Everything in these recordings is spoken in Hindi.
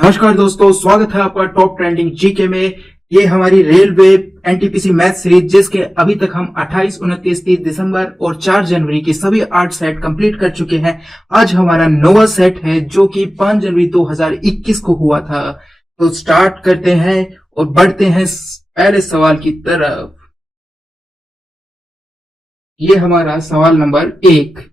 नमस्कार दोस्तों, स्वागत है आपका टॉप ट्रेंडिंग जीके में। ये हमारी रेलवे एनटीपीसी मैथ सीरीज, जिसके अभी तक हम 28, 29, 30 दिसंबर और 4 जनवरी के सभी 8 सेट कंप्लीट कर चुके हैं। आज हमारा 9वां सेट है जो कि 5 जनवरी 2021 को हुआ था। तो स्टार्ट करते हैं और बढ़ते हैं पहले सवाल की तरफ। ये हमारा सवाल नंबर 1।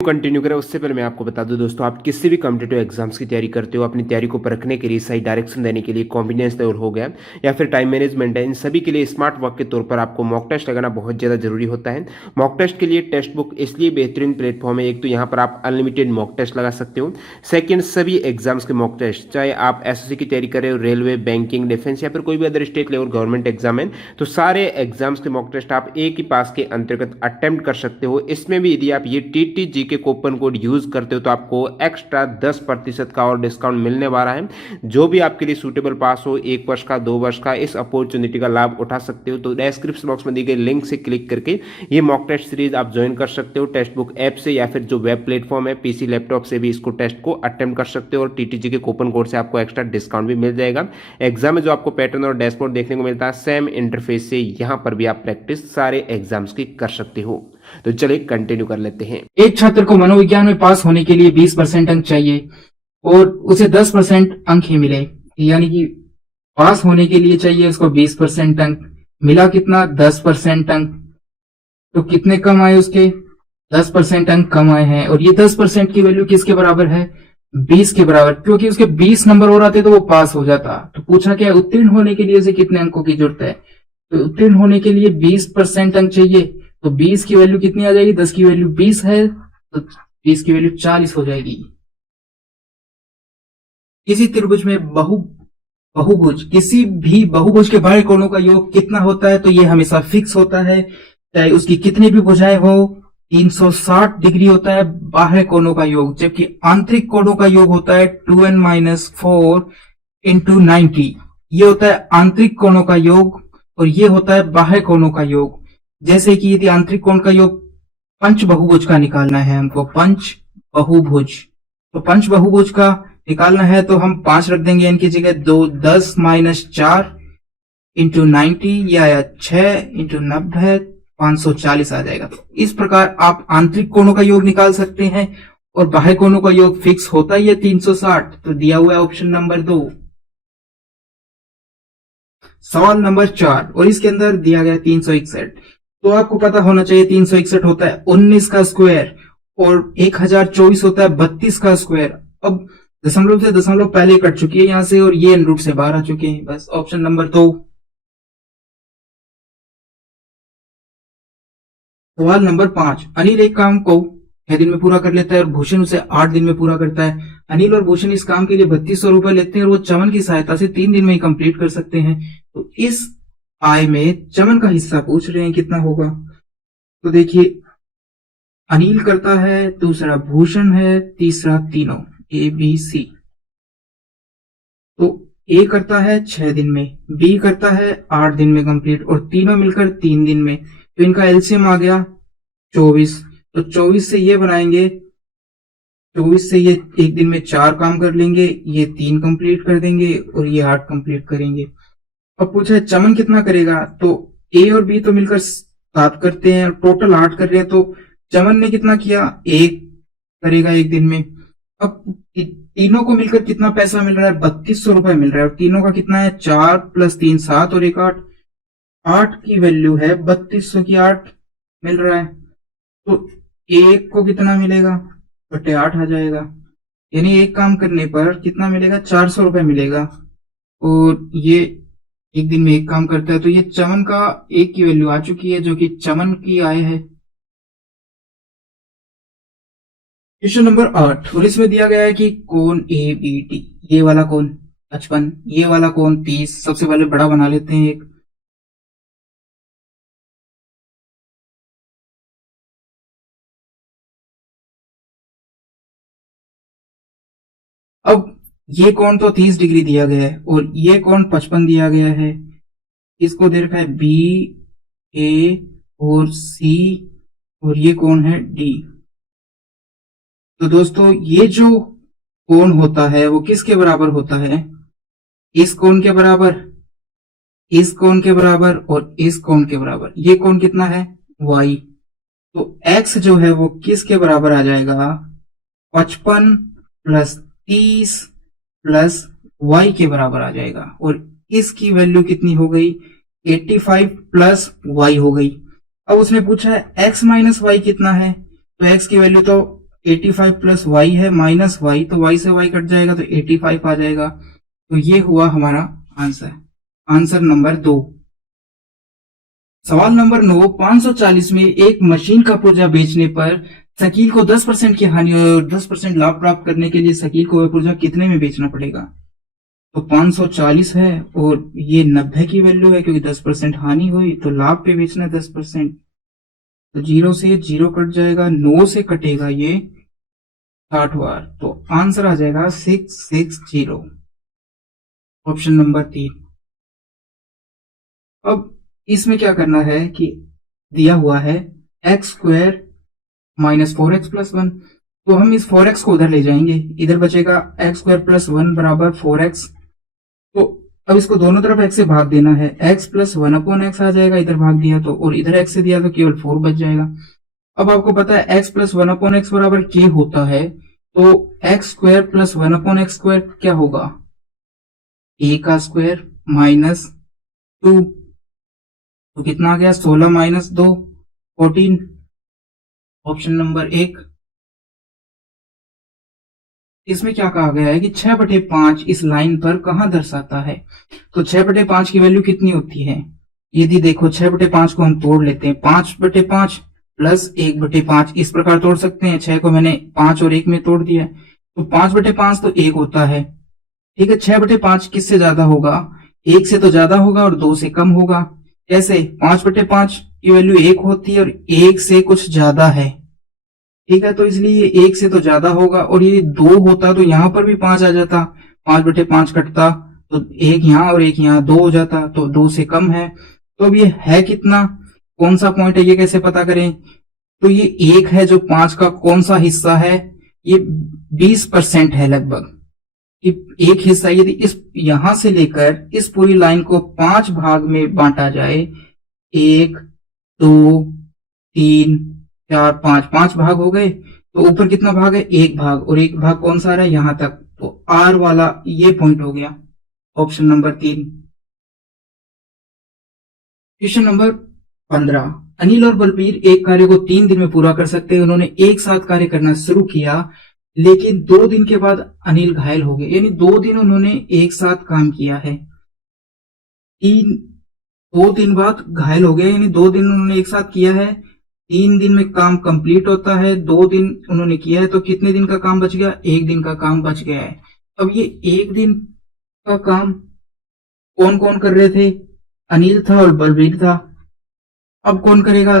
कंटिन्यू करें उससे पहले मैं आपको बता दूं दोस्तों, आप किसी भी कॉम्पिटेटिव एग्जाम्स की तैयारी करते हो, अपनी तैयारी को परखने के लिए सही डायरेक्शन देने के लिए कॉन्फिडेंस लेवल हो गया या फिर टाइम मैनेजमेंट है, इन सभी के लिए स्मार्ट वर्क के तौर पर आपको मॉक टेस्ट लगाना बहुत ज़्यादा जरूरी होता है। मॉक टेस्ट के लिए टेक्स्ट बुक इसलिए बेहतरीन प्लेटफॉर्म है, एक तो यहाँ पर आप अनलिमिटेड मॉक टेस्ट लगा सकते हो। सेकेंड, सभी एग्जाम्स के मॉक टेस्ट, चाहे आप एसएससी की तैयारी कर रहे हो, रेलवे, बैंकिंग, डिफेंस या फिर कोई भी other state level government exam है, तो सारे एग्जाम्स के मॉक टेस्ट आप एक ही पास के अंतर्गत अटेम्प्ट कर सकते हो। इसमें भी यदि आप ये TTG के कूपन कोड यूज करते हो तो आपको एक्स्ट्रा 10% का और डिस्काउंट मिलने वाला है। जो भी आपके लिए सूटेबल पास हो, 1 वर्ष का, 2 वर्ष का, इस अपॉर्चुनिटी का लाभ उठा सकते हो। तो डिस्क्रिप्शन बॉक्स में दी गई लिंक से क्लिक करके ये मॉक टेस्ट सीरीज आप ज्वाइन कर सकते हो, टेक्स्ट बुक ऐप से या फिर जो वेब प्लेटफॉर्म है पीसी लैपटॉप से भी इसको टेस्ट को अटेम्प्ट कर सकते हो और TTG के कूपन कोड से आपको एक्स्ट्रा डिस्काउंट भी मिल जाएगा। एग्जाम में जो आपको पैटर्न और डैशबोर्ड देखने को मिलता है, सेम इंटरफेस से यहाँ पर भी आप प्रैक्टिस सारे एग्जाम्स की कर सकते हो। तो चलिए कंटिन्यू कर लेते हैं। एक छात्र को मनोविज्ञान में पास होने के लिए 20% अंक चाहिए और उसे 10% अंक ही मिले, यानी कि पास होने के लिए चाहिए उसको 20% अंक, मिला कितना? 10% अंक। तो कितने कम आए उसके? 10% अंक कम आए हैं। और ये 10% की वैल्यू किसके बराबर है? 20 के बराबर, क्योंकि उसके 20 नंबर और आते तो वो पास हो जाता। तो पूछा क्या, उत्तीर्ण होने के लिए उसे कितने अंकों की जरूरत है? तो उत्तीर्ण होने के लिए 20% अंक चाहिए। तो 20 की वैल्यू कितनी आ जाएगी? 10 की वैल्यू 20 है, तो 20 की वैल्यू 40 हो जाएगी। किसी त्रिभुज में बहुभुज, किसी भी बहुभुज के बाह्य कोणों का योग कितना होता है? तो ये हमेशा फिक्स होता है, चाहे उसकी कितनी भी भुजाएं हो। 360 डिग्री होता है बाह्य कोणों का योग, जबकि आंतरिक कोणों का योग होता है 2n-4 इंटू 90। ये होता है आंतरिक कोणों का योग और ये होता है बाह्य कोणों का योग। जैसे कि यदि आंतरिक कोण का योग पंच बहुभुज का निकालना है हमको, पंच बहुभुज, तो पंच बहुभुज का निकालना है तो हम 5 रख देंगे इनकी जगह। 10-4 इंटू 90 या 6 इंटू 90, 540 आ जाएगा। तो इस प्रकार आप आंतरिक कोणों का योग निकाल सकते हैं और बाह्य कोणों का योग फिक्स होता ही है 360। तो दिया हुआ है ऑप्शन नंबर 2। सवाल नंबर 4 और इसके अंदर दिया गया 361। तो आपको पता होना चाहिए 361 होता है 19 का स्क्वायर और 1024 होता है 32 का स्क्वायर। अब दशमलव से दशमलव पहले कट चुकी है यहां से और ये रूट से बाहर आ चुके हैं। बस ऑप्शन नंबर 2। सवाल नंबर 5। अनिल एक काम को 6 दिन में पूरा कर लेता है और भूषण उसे 8 दिन में पूरा करता है। अनिल और भूषण इस काम के लिए 3200 रुपए लेते हैं और वो चमन की सहायता से 3 दिन में ही कंप्लीट कर सकते हैं। तो इस आय में चमन का हिस्सा पूछ रहे हैं कितना होगा। तो देखिए, अनिल करता है, दूसरा भूषण है, तीसरा तीनों ABC। तो ए करता है 6 दिन में, बी करता है 8 दिन में कंप्लीट और तीनों मिलकर 3 दिन में। तो इनका एलसीएम आ गया 24। तो 24 से ये बनाएंगे, 24 से ये एक दिन में 4 काम कर लेंगे, ये 3 कंप्लीट कर देंगे और ये 8 कंप्लीट करेंगे। अब पूछा है चमन कितना करेगा, तो ए और बी तो मिलकर 7 करते हैं, टोटल 8 कर रहे हैं। तो चमन ने कितना किया? 1 करेगा एक दिन में। अब तीनों को मिलकर कितना पैसा मिल रहा है? 3200 रुपए मिल रहा है। और तीनों का कितना है? 4 + 3 7 और 1 8। 8 की वैल्यू है 3200 की 8 मिल रहा है। तो एक को कितना मिलेगा? बटे 8 आ जाएगा। यानी एक काम करने पर कितना मिलेगा? 400 रुपए मिलेगा। और ये एक दिन में एक काम करता है, तो ये चमन का एक की वैल्यू आ चुकी है जो कि चमन की आय है। क्वेश्चन नंबर 8 और इसमें दिया गया है कि कोण ABD, ये वाला कोण 55, ये वाला कोण 30। सबसे पहले बड़ा बना लेते हैं एक। अब ये कोण तो 30 डिग्री दिया गया है और ये कोण 55 दिया गया है। इसको दे रखा है BA और C और ये कोण है D। तो दोस्तों ये जो कोण होता है वो किसके बराबर होता है? इस कोण के बराबर, इस कोण के बराबर और इस कोण के बराबर। ये कोण कितना है? y। तो x जो है वो किसके बराबर आ जाएगा? 55 प्लस 30 प्लस y के बराबर आ जाएगा। और इसकी वैल्यू कितनी हो गई? 85 प्लस y हो गई। अब उसने पूछा है x माइनस वाई कितना है, तो x की वैल्यू तो 85 प्लस y है माइनस y, तो y से y कट जाएगा तो 85 आ जाएगा। तो ये हुआ हमारा आंसर, आंसर नंबर 2। सवाल नंबर 9, 540 में एक मशीन का पुर्जा बेचने पर शकील को 10% की हानि और 10% लाभ प्राप्त करने के लिए शकील को वह पुर्जा कितने में बेचना पड़ेगा? तो 540 है और ये 90 की वैल्यू है, क्योंकि 10% हानि हुई तो लाभ पे बेचना 10%। तो 0 से 0 कट जाएगा, 9 से कटेगा ये 60 बार, तो आंसर आ जाएगा 660, ऑप्शन नंबर 3। अब इसमें क्या करना है कि दिया हुआ है x square minus 4x plus 1, तो हम इस 4x को उधर ले जाएंगे, इधर बचेगा एक्स स्क्वायर प्लस 1 बराबर 4x। तो अब इसको दोनों तरफ x से भाग देना है, x प्लस 1 अपॉन x आ जाएगा, इधर भाग दिया तो, और इधर x से दिया तो केवल 4 बच जाएगा। अब आपको पता है x प्लस 1 अपॉन x बराबर k होता है, तो x square plus 1 upon x square क्या होगा? a का स्क्वायर माइनस 2, तो कितना आ गया? 16 माइनस 2 14, ऑप्शन नंबर 1। इसमें क्या कहा गया है कि 6/5 इस लाइन पर कहां दर्शाता है? तो 6/5 की वैल्यू कितनी होती है? यदि देखो 6/5 को हम तोड़ लेते हैं, 5/5 प्लस 1/5 इस प्रकार तोड़ सकते हैं। 6 को मैंने 5 और 1 में तोड़ दिया, तो 5/5 तो 1 होता है, ठीक है। 6/5 किससे ज्यादा होगा? 1 से तो ज्यादा होगा और 2 से कम होगा। कैसे? 5/5 की वैल्यू 1 होती है और 1 से कुछ ज्यादा है, ठीक है, तो इसलिए ये 1 से तो ज्यादा होगा। और ये 2 होता तो यहां पर भी 5 आ जाता, 5/5 कटता तो 1 यहां और 1 यहां, 2 हो जाता, तो 2 से कम है। तो अब ये है कितना, कौन सा पॉइंट है, ये कैसे पता करें? तो ये 1 है जो 5 का कौन सा हिस्सा है? ये 20% है लगभग, एक हिस्सा। यदि इस यहां से लेकर इस पूरी लाइन को 5 भाग में बांटा जाए, 1 2 3 4 5 भाग हो गए, तो ऊपर कितना भाग है? 1 भाग, और 1 भाग कौन सा आ रहा है? यहां तक, तो आर वाला ये पॉइंट हो गया, option number 3। Question number 15, Anil और बलबीर एक कार्य को 3 दिन में पूरा कर सकते हैं। उन्होंने एक साथ कार्य करना शुरू किया, लेकिन 2 दिन के बाद अनिल घायल हो गए, यानी 2 दिन उन्होंने एक साथ काम किया है। 2 दिन बाद घायल हो गए, यानी 2 दिन उन्होंने एक साथ किया है, 3 दिन में काम कंप्लीट होता है, 2 दिन उन्होंने किया है, तो कितने दिन का काम बच गया? 1 दिन का काम बच गया है। अब ये 1 दिन का काम कौन कौन कर रहे थे? अनिल था और बलबीर था। अब कौन करेगा?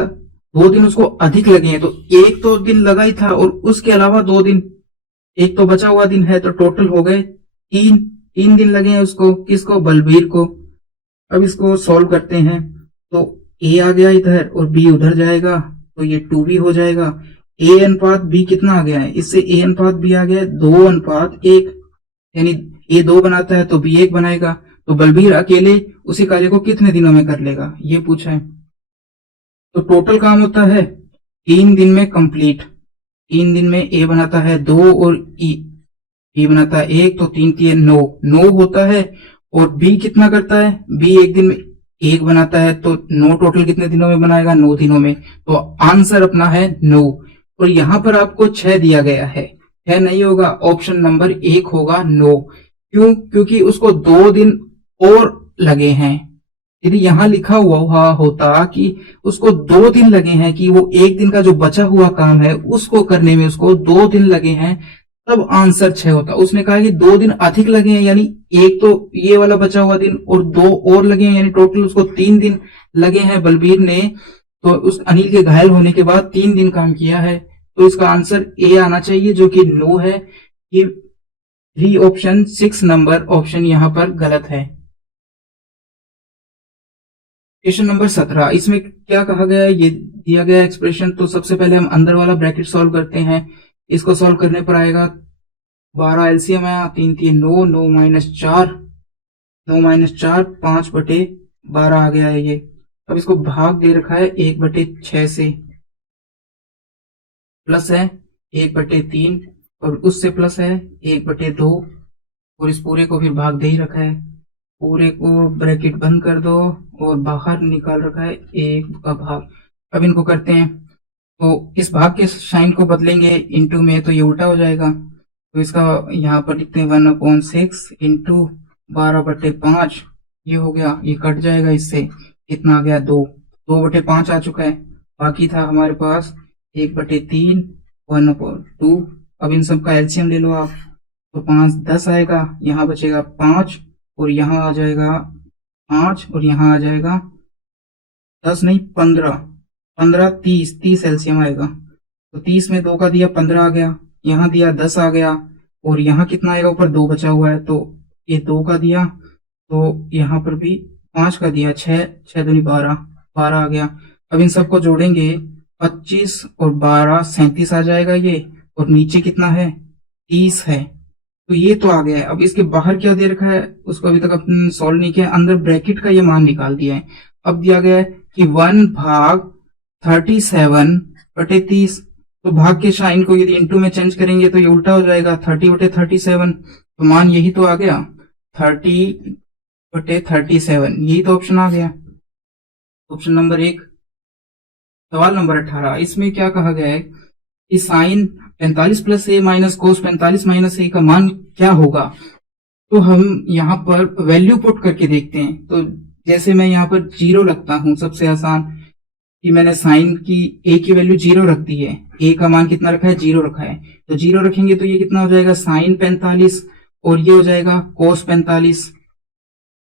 2 दिन उसको अधिक लगे हैं, तो 1 तो दिन लगा ही था और उसके अलावा 2 दिन, एक तो बचा हुआ दिन है, तो टोटल हो गए 3 दिन लगे हैं उसको। किसको? बलबीर को। अब इसको सॉल्व करते हैं, तो ए आ गया इधर और बी उधर जाएगा, तो ये 2b हो जाएगा। ए अनुपात बी कितना आ गया है? इससे ए अनुपात बी आ गया है 2:1, यानी ए 2 बनाता है तो बी 1 बनाएगा। तो बलबीर अकेले उसी कार्य को कितने दिनों में कर लेगा, ये पूछा है। तो टोटल काम होता है 3 दिन में कंप्लीट। 3 दिन में ए बनाता है 2 और बी बनाता है 1, तो 3 3 9 होता है। और बी कितना करता है? बी 1 दिन में 1 बनाता है, तो 9 टोटल कितने दिनों में बनाएगा? 9 दिनों में। तो आंसर अपना है 9। और यहां पर आपको 6 दिया गया है, 6 नहीं होगा, ऑप्शन नंबर 1 होगा 9। क्यों? क्योंकि उसको 2 दिन और लगे हैं। यदि यहां लिखा हुआ होता कि उसको 2 दिन लगे हैं, कि वो 1 दिन का जो बचा हुआ काम है उसको करने में उसको 2 दिन लगे हैं, तब आंसर 6 होता। उसने कहा कि 2 दिन अधिक लगे हैं, यानी एक तो ये वाला बचा हुआ दिन और 2 और लगे हैं, यानी टोटल उसको 3 दिन लगे हैं बलबीर ने। तो उस अनिल के घायल होने के बाद 3 दिन काम किया है, तो इसका आंसर ए आना चाहिए, जो कि 9 है। ये 3 ऑप्शन 6 नंबर ऑप्शन यहां पर गलत है। क्वेश्चन नंबर 17, इसमें क्या कहा गया है? ये दिया गया एक्सप्रेशन, तो सबसे पहले हम अंदर वाला ब्रैकेट सॉल्व करते हैं। इसको सॉल्व करने पर आएगा 12 एलसीएम आया, 3 3 9, 9 माइनस 4, 9 माइनस 4 5/12 आ गया है ये। अब इसको भाग दे रखा है 1/6 से, प्लस है 1/3 और उससे प्लस है 1/2 और इस पूरे को फिर भाग दे ही रखा है। पूरे को ब्रैकेट बंद कर दो और बाहर निकाल रखा है 1 का भाग। अब इनको करते हैं, तो इस भाग के साइन को बदलेंगे इनटू में तो ये उल्टा हो जाएगा। तो इसका यहाँ पर लिखते हैं 1/6 इंटू 12/5, ये हो गया, ये कट जाएगा इससे, कितना आ गया 2, 2/5 आ चुका है। बाकी था हमारे पास 1/3, 1/2। अब इन सब का एलसीएम ले लो आप, तो 5 10 आएगा, यहाँ बचेगा 5 और यहाँ आ जाएगा 5 और यहाँ आ जाएगा 10 नहीं 15, 15 30 एलसीएम आएगा। तो 30 में 2 का दिया 15 आ गया, यहाँ दिया 10 आ गया और यहाँ कितना आएगा, ऊपर 2 बचा हुआ है तो ये 2 का दिया, तो यहाँ पर भी 5 का दिया, 6 6 दूनी 12 12 आ गया। अब इन सबको जोड़ेंगे 25 और 12 37 आ जाएगा ये, और नीचे कितना है 30 है, तो ये तो आ गया है। अब इसके बाहर क्या दे रखा है उसको अभी तक अपन सॉल्व नहीं किया, अंदर ब्रैकेट का ये मान निकाल दिया है। अब दिया गया है कि 1/37/30, तो भाग के साइन को यदि इनटू में चेंज करेंगे तो ये उल्टा हो जाएगा 30/37, तो मान यही तो आ गया 30/37, यही तो ऑप्शन आ गया, ऑप्शन नंबर 1। सवाल नंबर 18, इसमें क्या कहा गया है कि साइन 45 प्लस ए माइनस कोस 45 माइनस ए का मान क्या होगा। तो हम यहाँ पर वैल्यू पुट करके देखते हैं। तो जैसे मैं यहाँ पर 0 रखता हूं, सबसे आसान कि मैंने साइन की ए की वैल्यू 0 रख दी है, ए का मान कितना रखा है 0 रखा है, तो 0 रखेंगे तो ये कितना हो जाएगा साइन 45 और ये हो जाएगा कोस 45।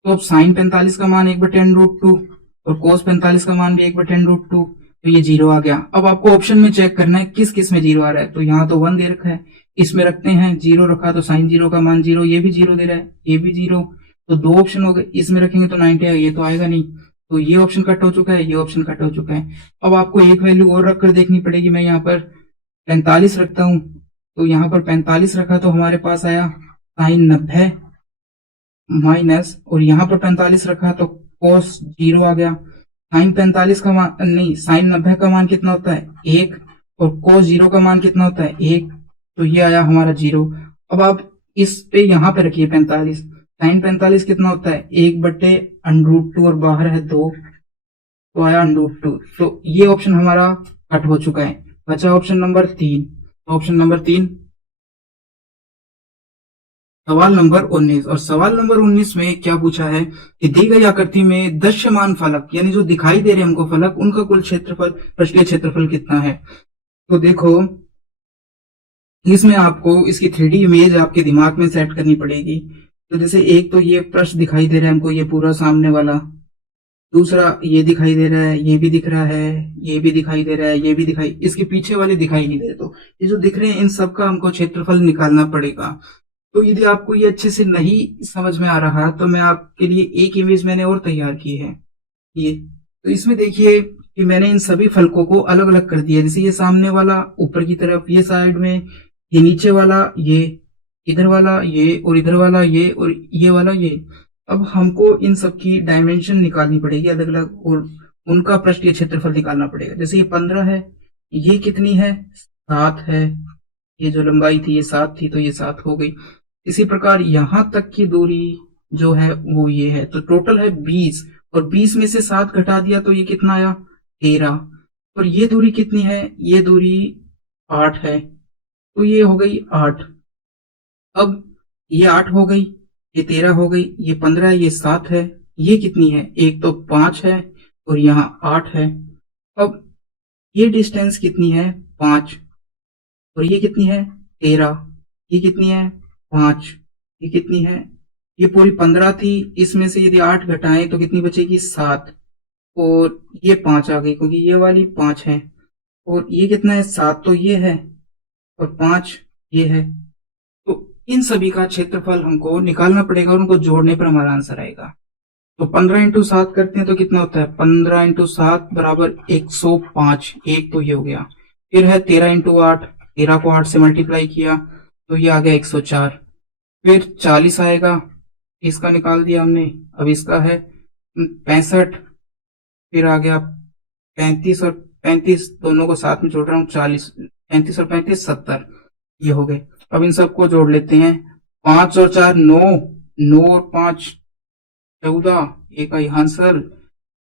तो अब साइन 45 का मान 1/√2 और कोस 45 का मान भी 1/√2, तो ये 0 आ गया। अब आपको ऑप्शन में चेक करना है किस किस में 0 आ रहा है, तो यहाँ तो 1 दे रखा है, इसमें रखते हैं 0 रखा तो साइन 0 का मान 0, ये भी 0 दे रहा है, ये भी 0, तो 2 ऑप्शन हो गए। इसमें रखेंगे तो 90 आएगा, ये तो आएगा नहीं, तो ये ऑप्शन कट हो चुका है, ये ऑप्शन कट हो चुका है। अब आपको एक वैल्यू और रखकर देखनी पड़ेगी। मैं यहाँ पर 45 रखता हूं, तो यहाँ पर 45 रखा तो हमारे पास आया साइन 90 माइनस, और यहाँ पर 45 रखा तो कोस 0 आ गया। साइन 45 का मान नहीं, साइन 90 का मान कितना होता है 1 और कोस 0 का मान कितना होता है 1, तो ये आया हमारा 0। अब आप इस पे यहाँ पे रखिए 45, साइन 45 कितना होता है 1/√2 और बाहर है 2, तो आया √2, तो ये ऑप्शन हमारा कट हो चुका है। बचा ऑप्शन नंबर 3, ऑप्शन नंबर 3 सवाल नंबर 19। और सवाल नंबर 19 में क्या पूछा है कि दी गई आकृति में दृश्यमान फलक, यानी जो दिखाई दे रहे हैं हमको फलक, उनका कुल क्षेत्रफल, पृष्ठीय क्षेत्रफल कितना है। तो देखो इसमें आपको इसकी 3D इमेज आपके दिमाग में सेट करनी पड़ेगी। तो जैसे एक तो ये पृष्ठ दिखाई दे रहा है हमको, ये पूरा सामने वाला, दूसरा ये दिखाई दे रहा है, ये भी दिख रहा है, ये भी दिखाई दे रहा है, ये भी दिखाई, इसके पीछे वाले दिखाई नहीं दे रहे, तो ये जो दिख रहे हैं इन सबका हमको क्षेत्रफल निकालना पड़ेगा। तो यदि आपको ये अच्छे से नहीं समझ में आ रहा तो मैं आपके लिए एक इमेज मैंने और तैयार की है ये। तो इसमें देखिए कि मैंने इन सभी फलकों को अलग अलग कर दिया। जैसे ये सामने वाला ऊपर की तरफ, ये साइड में, ये नीचे वाला, ये इधर वाला, ये और इधर वाला, ये और ये वाला, ये। अब हमको इन सब की डायमेंशन निकालनी पड़ेगी अलग अलग, और उनका पृष्ठीय क्षेत्रफल निकालना पड़ेगा। जैसे ये 15 है, ये कितनी है 7 है, ये जो लंबाई थी ये 7 थी, तो ये 7 हो गई। इसी प्रकार यहां तक की दूरी जो है वो ये है, तो टोटल है 20, और 20 में से 7 घटा दिया तो ये कितना आया 13। और ये दूरी कितनी है, ये दूरी 8 है, तो ये हो गई 8। अब ये 8 हो गई, ये 13 हो गई, ये 15 है, ये 7 है, ये कितनी है, एक तो 5 है और यहाँ 8 है। अब ये डिस्टेंस कितनी है 5, और ये कितनी है 13, ये कितनी है 5, ये कितनी है, ये पूरी 15 थी, इसमें से यदि 8 घटाएं तो कितनी बचेगी 7, और ये 5 आ गई क्योंकि ये वाली 5 है, और ये कितना है 7, तो ये है, और 5 ये है। तो इन सभी का क्षेत्रफल हमको निकालना पड़ेगा और उनको जोड़ने पर हमारा आंसर आएगा। तो 15 × 7 करते हैं तो कितना होता है 15 × 7 बराबर 105, एक तो ये हो गया। फिर है 13 × 8, 13 को 8 से मल्टीप्लाई किया तो ये आ गया 104। फिर 40 आएगा, इसका निकाल दिया हमने। अब इसका है 65। फिर आ गया 35 और 35 दोनों को साथ में जोड़ रहा हूँ 40। 35 और 35 70, ये हो गए। अब इन सबको जोड़ लेते हैं। 5 और 4 9, 9 और 5 14, एक का आंसर।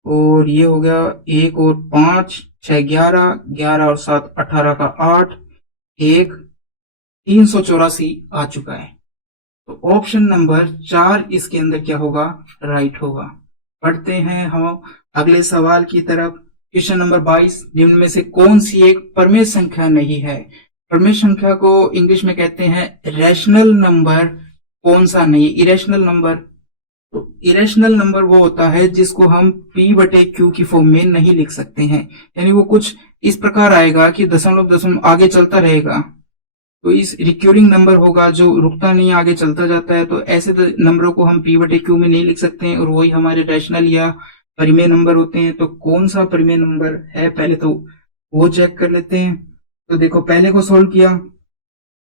और ये हो गया 1 और 5 6 11, 11 और 7 18 का 8, 1 384 आ चुका है। तो ऑप्शन नंबर 4 इसके अंदर क्या होगा, राइट होगा। पढ़ते हैं हम अगले सवाल की तरफ। क्वेश्चन नंबर 22, निम्न में से कौन सी एक परमेय संख्या नहीं है। परमेय संख्या को इंग्लिश में कहते हैं रैशनल नंबर। कौन सा नहीं, इरेशनल नंबर। तो इरेशनल नंबर वो होता है जिसको हम p/q की फॉर्म में नहीं लिख सकते हैं, यानी वो कुछ इस प्रकार आएगा कि दशमलव दशमलव आगे चलता रहेगा। तो इस रिक्यूरिंग नंबर होगा जो रुकता नहीं, आगे चलता जाता है। तो ऐसे नंबरों को हम p/q में नहीं लिख सकते हैं, और वही हमारे रैशनल या परिमेय नंबर होते हैं। तो कौन सा परिमेय नंबर है, पहले तो वो चेक कर लेते हैं। तो देखो, पहले को सोल्व किया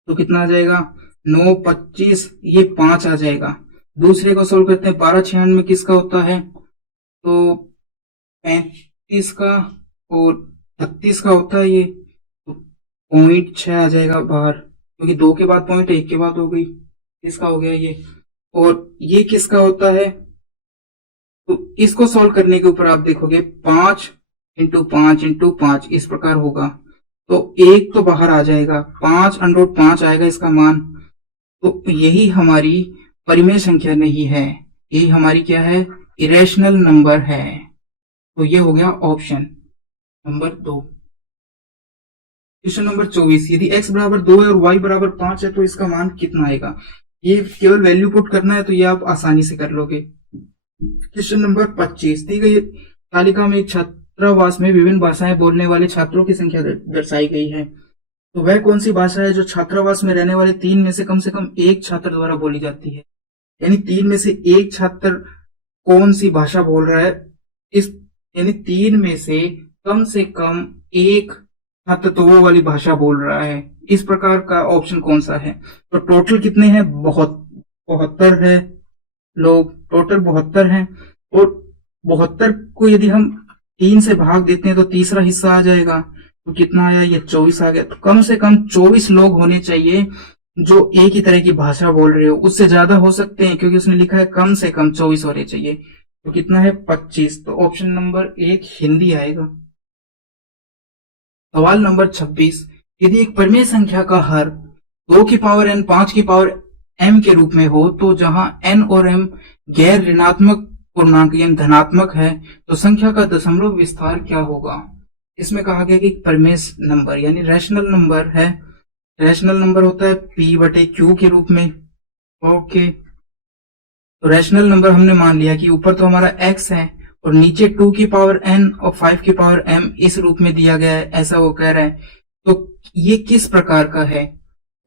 तो कितना आ जाएगा, 9 25, ये 5 आ जाएगा। दूसरे को सोल्व करते हैं, 12 96 किसका होता है, तो 35 का और 36 का होता है। ये तो 0.6 आ जाएगा बाहर, क्योंकि 2 के बाद पॉइंट 1 के बाद हो गई, किसका हो गया ये। और ये किसका होता है, तो इसको सोल्व करने के ऊपर आप देखोगे 5 × 5 × 5 इस प्रकार होगा। तो 1 तो बाहर आ जाएगा, 5√5 आएगा इसका मान। तो यही हमारी परिमेय संख्या नहीं है, यही हमारी क्या है, इरेशनल नंबर है। तो ये हो गया ऑप्शन नंबर 2। क्वेश्चन नंबर 24, यदि x बराबर 2 है और y बराबर 5 है तो इसका मान कितना आएगा। ये केवल वैल्यू पुट करना है, तो ये आप आसानी से कर लोगे। क्वेश्चन नंबर 25, दी गई तालिका में छात्रावास में विभिन्न भाषाएं बोलने वाले छात्रों की संख्या दर्शाई गई है। तो वह कौन सी भाषा है जो छात्रावास में रहने वाले 3 में से कम एक छात्र द्वारा बोली जाती है। यानी 3 में से एक छात्र कौन सी भाषा बोल रहा है, इस यानी 3 में से कम एक छात्र तो वो वाली भाषा बोल रहा है। इस प्रकार का ऑप्शन कौन सा है। तो टोटल कितने हैं, 72 है लोग, टोटल 72 हैं। और 72 को यदि हम 3 से भाग देते हैं तो तीसरा हिस्सा आ जाएगा। तो कितना आया, ये 24 आ गया। तो कम से कम 24 लोग होने चाहिए जो एक ही तरह की भाषा बोल रहे हो। उससे ज्यादा हो सकते हैं, क्योंकि उसने लिखा है कम से कम 24 होने चाहिए। तो कितना है, 25। तो ऑप्शन नंबर 1 हिंदी आएगा। सवाल नंबर 26, यदि एक परिमेय संख्या का हर 2 की पावर n 5 की पावर m के रूप में हो, तो जहां n और m गैर ऋणात्मक पूर्णांक यानी धनात्मक है, तो संख्या का दशमलव विस्तार क्या होगा। इसमें कहा गया कि परिमेय नंबर यानी रैशनल नंबर है। रैशनल नंबर होता है p/q के रूप में। ओके, तो रैशनल नंबर हमने मान लिया कि ऊपर तो हमारा x है और नीचे 2 की पावर n और 5 की पावर m इस रूप में दिया गया है, ऐसा वो कह रहा है। तो ये किस प्रकार का है,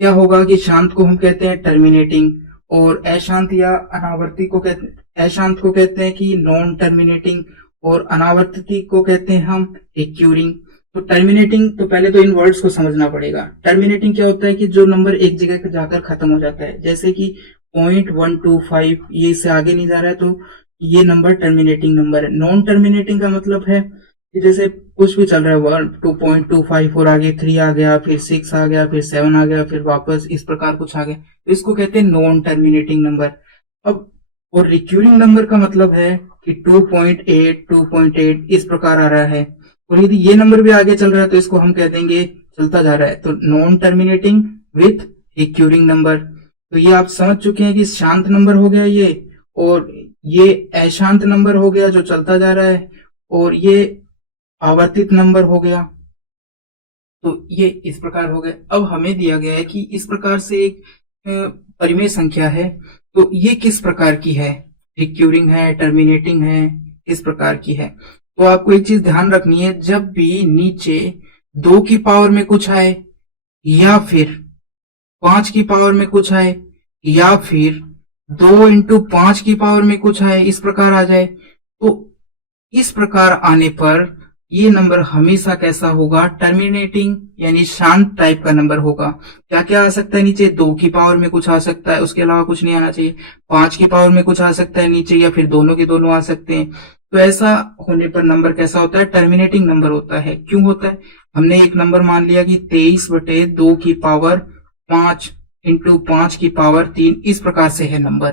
क्या होगा कि शांत को हम कहते हैं टर्मिनेटिंग, और अशांत या अनावर्ती को अशांत को कहते हैं कि नॉन टर्मिनेटिंग, और अनावर्ती को कहते हैं हम रिक्यूरिंग। तो टर्मिनेटिंग, तो पहले तो इन वर्ड्स को समझना पड़ेगा। टर्मिनेटिंग क्या होता है कि जो नंबर एक जगह पर जाकर खत्म हो जाता है, जैसे कि 0.125 ये इससे आगे नहीं जा रहा है, तो ये नंबर टर्मिनेटिंग नंबर है। नॉन टर्मिनेटिंग का मतलब है कि जैसे कुछ भी चल रहा है, 2.25 और आगे 3 आ गया, फिर 6 आ गया, फिर 7 आ गया, फिर वापस इस प्रकार कुछ आ गया, तो इसको कहते हैं नॉन टर्मिनेटिंग नंबर। अब और रिक्यूरिंग नंबर का मतलब है कि 2.8 इस प्रकार आ रहा है, और यदि ये नंबर भी आगे चल रहा है तो इसको हम कह देंगे चलता जा रहा है। तो non terminating with recurring number. तो ये आप समझ चुके हैं कि शांत नंबर हो गया ये, और ये अशांत नंबर हो गया जो चलता जा रहा है, और ये आवर्तित नंबर हो गया। तो ये इस प्रकार हो गया। अब हमें दिया गया है कि इस प्रकार से एक परिमेय संख्या है, तो ये किस प्रकार की है, रिक्यूरिंग है, टर्मिनेटिंग है, किस प्रकार की है। तो आपको एक चीज ध्यान रखनी है, जब भी नीचे 2 की पावर में कुछ आए, या फिर 5 की पावर में कुछ आए, या फिर 2 × 5 की पावर में कुछ आए, इस प्रकार आ जाए, तो इस प्रकार आने पर ये नंबर हमेशा कैसा होगा, टर्मिनेटिंग यानी शांत टाइप का नंबर होगा। क्या क्या आ सकता है नीचे, 2 की पावर में कुछ आ सकता है, उसके अलावा कुछ नहीं आना चाहिए। 5 की पावर में कुछ आ सकता है नीचे, या फिर दोनों के दोनों आ सकते हैं। तो ऐसा होने पर नंबर कैसा होता है, टर्मिनेटिंग नंबर होता है। क्यों होता है, हमने एक नंबर मान लिया कि 23/2 की पावर 5 इंटू 5 की पावर 3, इस प्रकार से है नंबर।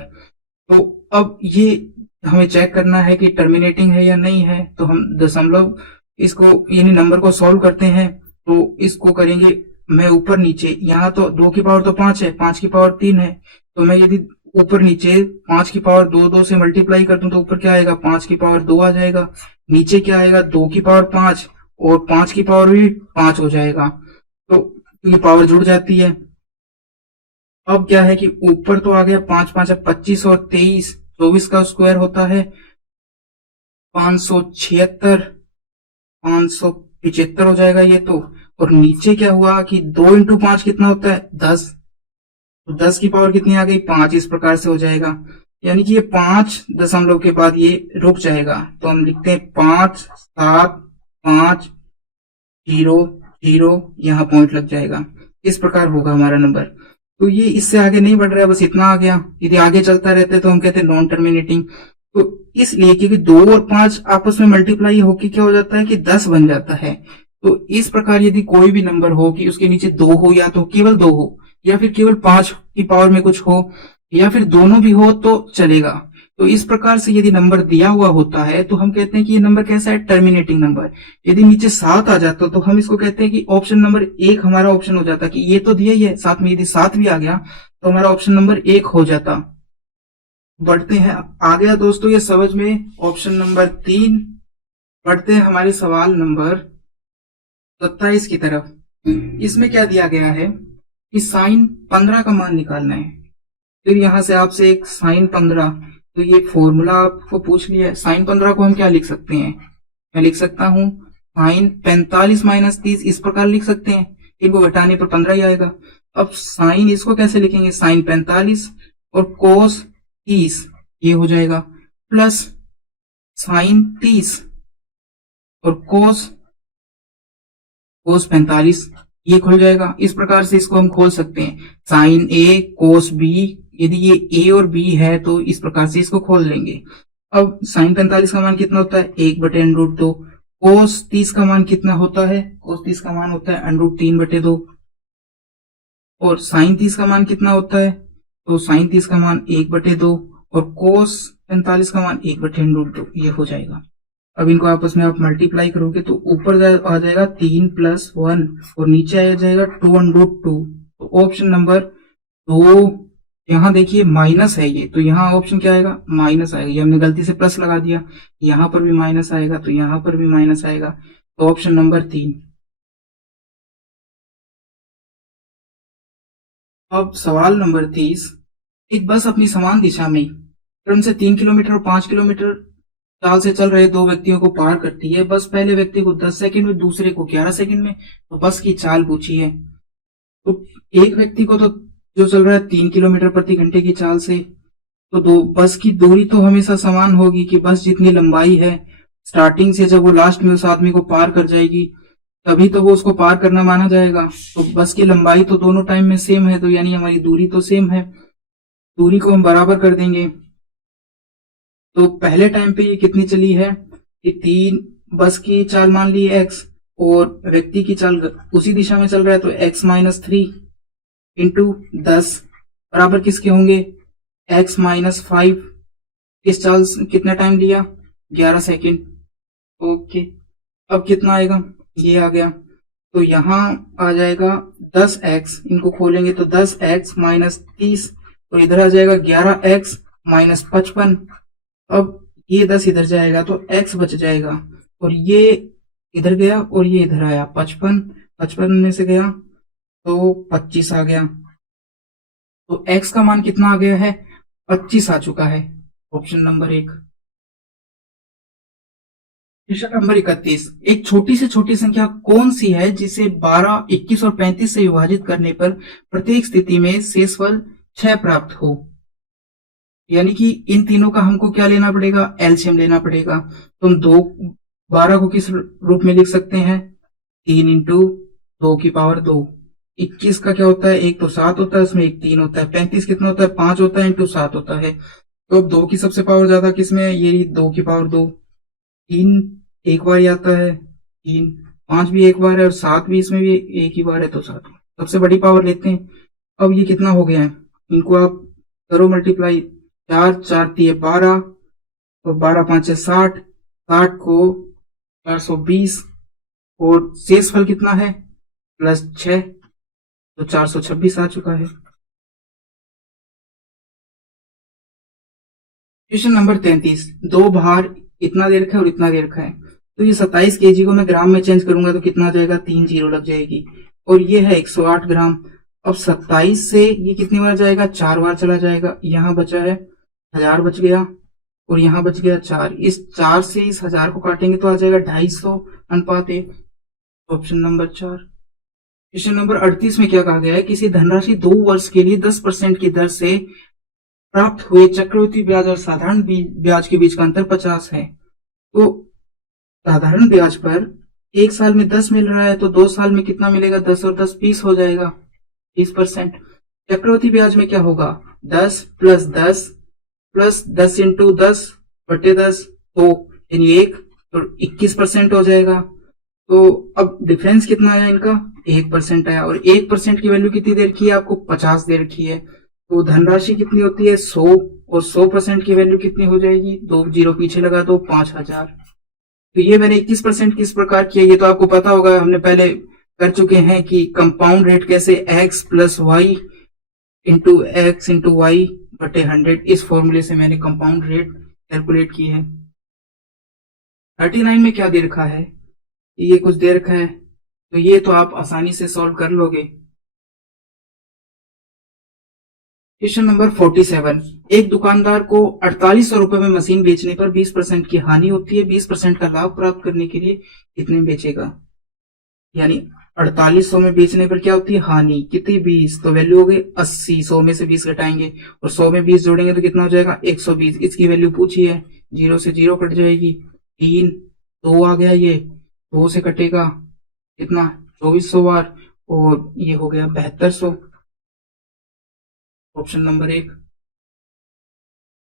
तो अब ये हमें चेक करना है कि टर्मिनेटिंग है या नहीं है। तो हम दशमलव इसको यानी नंबर को सॉल्व करते हैं। तो इसको करेंगे मैं ऊपर नीचे, यहाँ तो 2 की पावर तो 5 है, 5 की पावर 3 है। तो मैं यदि ऊपर नीचे 5 की पावर 2 से मल्टीप्लाई कर दूं तो ऊपर क्या आएगा, 5 की पावर 2 आ जाएगा। नीचे क्या आएगा, 2 की पावर 5 और 5 की पावर भी 5 हो जाएगा। तो ये पावर जुड़ जाती है। अब क्या है कि ऊपर तो आ गया 5 5 25 और 23, 24 का स्क्वायर होता है 576, 575 हो जाएगा ये तो। और नीचे क्या हुआ कि 2 इंटू 5 कितना होता है, 10। तो 10 की पावर कितनी आ गई, 5, इस प्रकार से हो जाएगा। यानी कि ये 5 दशमलव के बाद ये रुक जाएगा। तो हम लिखते हैं 5 7 5 0 0, यहाँ पॉइंट लग जाएगा। इस प्रकार होगा हमारा नंबर। तो ये इससे आगे नहीं बढ़ रहा है, बस इतना आ गया। यदि आगे चलता रहता है तो हम कहते हैं नॉन टर्मिनेटिंग। तो इसलिए क्योंकि 2 और 5 आपस में मल्टीप्लाई होकर क्या हो जाता है कि 10 बन जाता है। तो इस प्रकार यदि कोई भी नंबर हो कि उसके नीचे 2 हो, या तो केवल 2 हो, या फिर केवल 5 की पावर में कुछ हो, या फिर दोनों भी हो तो चलेगा। तो इस प्रकार से यदि नंबर दिया हुआ होता है तो हम कहते हैं कि ये नंबर कैसा है, टर्मिनेटिंग नंबर। यदि नीचे 7 आ जाता तो हम इसको कहते हैं कि ऑप्शन नंबर 1 हमारा ऑप्शन हो जाता, कि ये तो दिया ही है, साथ में यदि 7 भी आ गया तो हमारा ऑप्शन नंबर 1 हो जाता। बढ़ते हैं आ गया दोस्तों ये समझ में, ऑप्शन नंबर 3। बढ़ते हैं हमारे सवाल नंबर 27 की तरफ। इसमें क्या दिया गया है कि साइन 15 का मान निकालना है। फिर यहां से आपसे एक साइन 15, तो ये फॉर्मूला आपको पूछ लिया है। साइन 15 को हम क्या लिख सकते हैं, मैं लिख सकता हूं साइन 45 माइनस 30, इस प्रकार लिख सकते हैं। इनको घटाने पर 15 ही आएगा। अब साइन इसको कैसे लिखेंगे, साइन 45 और कोस 30, ये हो जाएगा, प्लस साइन 30 और कोस 45, ये खुल जाएगा। इस प्रकार से इसको हम खोल सकते हैं, साइन ए कोस बी। यदि ये ए और बी है तो इस प्रकार से इसको खोल लेंगे। अब साइन 45 का मान कितना होता है, 1/√2। कोस 30 का मान कितना होता है, कोस 30 का मान होता है √3/2। और साइन 30 का मान कितना होता है, तो साइन 30 का मान 1/2 और कोस 45 का मान 1/√2, ये हो जाएगा। अब इनको आपस में आप मल्टीप्लाई करोगे तो ऊपर आ जाएगा 3 + 1 और नीचे आ जाएगा 2/2। तो ऑप्शन नंबर 2, यहाँ देखिए माइनस है ये, तो यहाँ ऑप्शन क्या आएगा, माइनस आएगा। ये हमने गलती से प्लस लगा दिया, यहाँ पर भी माइनस आएगा तो यहाँ पर भी माइनस आएगा। तो ऑप्शन नंबर 3। अब सवाल नंबर 30। एक बस अपनी समान दिशा में क्रम से 3 किलोमीटर और 5 किलोमीटर चाल से चल रहे 2 व्यक्तियों को पार करती है। बस पहले व्यक्ति को 10 सेकंड में, दूसरे को 11 सेकंड में। तो बस की चाल पूछी है। तो एक व्यक्ति को तो जो चल रहा है 3 किलोमीटर प्रति घंटे की चाल से, तो बस की दूरी तो हमेशा समान होगी कि बस जितनी लंबाई है स्टार्टिंग से जब वो लास्ट में उस आदमी को पार कर जाएगी तभी तो वो उसको पार करना माना जाएगा। तो बस की लंबाई तो दोनों टाइम में सेम है, तो यानी हमारी दूरी तो सेम है। दूरी को हम बराबर कर देंगे। तो पहले टाइम पे ये कितनी चली है कि 3, बस की चाल मान ली x और व्यक्ति की चाल उसी दिशा में चल रहा है, तो x-3 इंटू 10 बराबर किसके होंगे, x-5। इस चाल कितना टाइम लिया, 11 सेकेंड। ओके, अब कितना आएगा, ये आ गया। तो यहाँ आ जाएगा 10x, इनको खोलेंगे तो 10x - 30 और इधर आ जाएगा 11x - 55। अब ये 10 इधर जाएगा तो x बच जाएगा और ये इधर गया और ये इधर आया 55 में से गया तो 25 आ गया। तो x का मान कितना आ गया है, 25 आ चुका है। Option number 1। प्रश्न नंबर 31। एक छोटी से छोटी संख्या कौन सी है जिसे 12, 21 और 35 से विभाजित करने पर प्रत्येक स्थिति में शेषफल 6 प्राप्त हो। यानी कि इन तीनों का हमको क्या लेना पड़ेगा, एलसीएम लेना पड़ेगा। तो हम 2 12 को किस रूप में लिख सकते हैं? 3 इंटू 2 की पावर 2। 21 का क्या होता है? एक तो 7 होता है, उसमें एक 3 होता है। 35 कितना होता है? 5 होता है इंटू 7 होता है। तो अब 2 की सबसे पावर ज्यादा किसमें है? ये 2 की पावर 2। 3 एक बार ही आता है, 3। 5 भी एक बार है और 7 भी, इसमें भी एक ही बार है, तो 7 सबसे बड़ी पावर लेते हैं। अब ये कितना हो गया है? इनको आप करो मल्टीप्लाई। 4 4 3 12 और 12 5 60। 60 को 420 और शेष फल कितना है? +6, तो 426 आ चुका है। Question number 33। दो भार इतना दे रखा है और इतना दे रखा है, तो ये 27 केजी को मैं ग्राम में चेंज करूंगा तो कितना आ जाएगा? 3 जीरो लग जाएगी। और ये है 108 ग्राम। अब 27 से ये कितनी बार जाएगा? 4 बार चला जाएगा। यहाँ बचा है 1000 बच गया और यहाँ बच गया 4। इस 4 से इस 1000 को काटेंगे तो आ जाएगा 250 अनुपात 1। Option number 4। क्वेश्चन नंबर 38 में क्या कहा गया है? किसी धनराशि 2 वर्ष के लिए 10% की दर से प्राप्त हुए चक्रवृद्धि ब्याज और साधारण ब्याज के बीच का अंतर 50 है। तो साधारण ब्याज पर 1 साल में 10 मिल रहा है, तो 2 साल में कितना मिलेगा? 10 और 10 20 हो जाएगा, 30%। चक्रवृद्धि ब्याज में क्या होगा? 10 प्लस 10 प्लस 10 इंटू 10 बटे 10, तो यानी 1, तो 21% हो जाएगा। तो अब डिफरेंस कितना आया इनका? 1% आया। और 1% की वैल्यू कितनी दे रखी है आपको? 50 दे रखी है। तो धनराशि कितनी होती है? 100, और 100% की वैल्यू कितनी हो जाएगी? 2 जीरो पीछे लगा दो, 5000। तो ये मैंने 21% किस प्रकार किया, ये तो आपको पता होगा, हमने पहले कर चुके हैं कि कंपाउंड रेट कैसे, x plus Y into X into Y बटे 100, इस फॉर्मूले से मैंने कंपाउंड रेट कैलकुलेट की है। 39 में क्या दे रखा है? ये कुछ दे रखा है, तो ये तो आप आसानी से सॉल्व कर लोगे। Question number 47। एक दुकानदार को 4800 रुपए में मशीन बेचने पर 20% की हानि होती है। 20% का लाभ प्राप्त करने के लिए कितने बेचेगा? यानी 4800 में बेचने पर क्या होती है? हानि कितनी? 20, तो वैल्यू हो गई 80। 100 में से 20 घटाएंगे और 100 में 20 जोड़ेंगे तो कितना हो जाएगा? 120। इसकी वैल्यू पूछी है, 0 से 0 कट जाएगी, 3 2 आ गया, ये 2 से कटेगा कितना? 2400 बार, और ये हो गया 7200। Option number 1।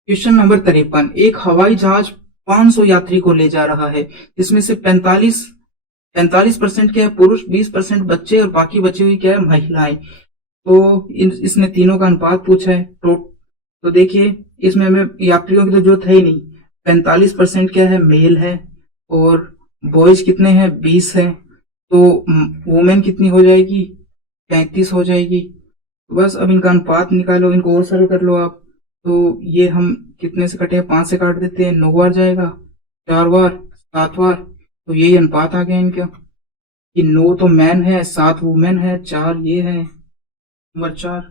Question number 53। एक हवाई जहाज 500 यात्री को ले जा रहा है, जिसमें से 45% क्या है? पुरुष, 20% बच्चे और बाकी बची हुई क्या है? महिलाएं। तो इसने तीनों का अनुपात पूछा है। तो देखिए, इसमें हमें यात्रियों की तो जरूरत है ही नहीं। 45% क्या है? मेल है, और बॉयज कितने हैं? 20 है। तो वुमेन कितनी हो जाएगी? 35 हो जाएगी। बस अब इनका अनुपात निकालो, इनको और सरल कर लो आप। तो ये हम कितने से कटे? 5 से काट देते हैं, 9 बार जाएगा, 4 बार, 7 बार, तो यही अनुपात आ गया इनका कि 9 तो मैन है, 7 वुमेन है, 4 ये है। नंबर 4।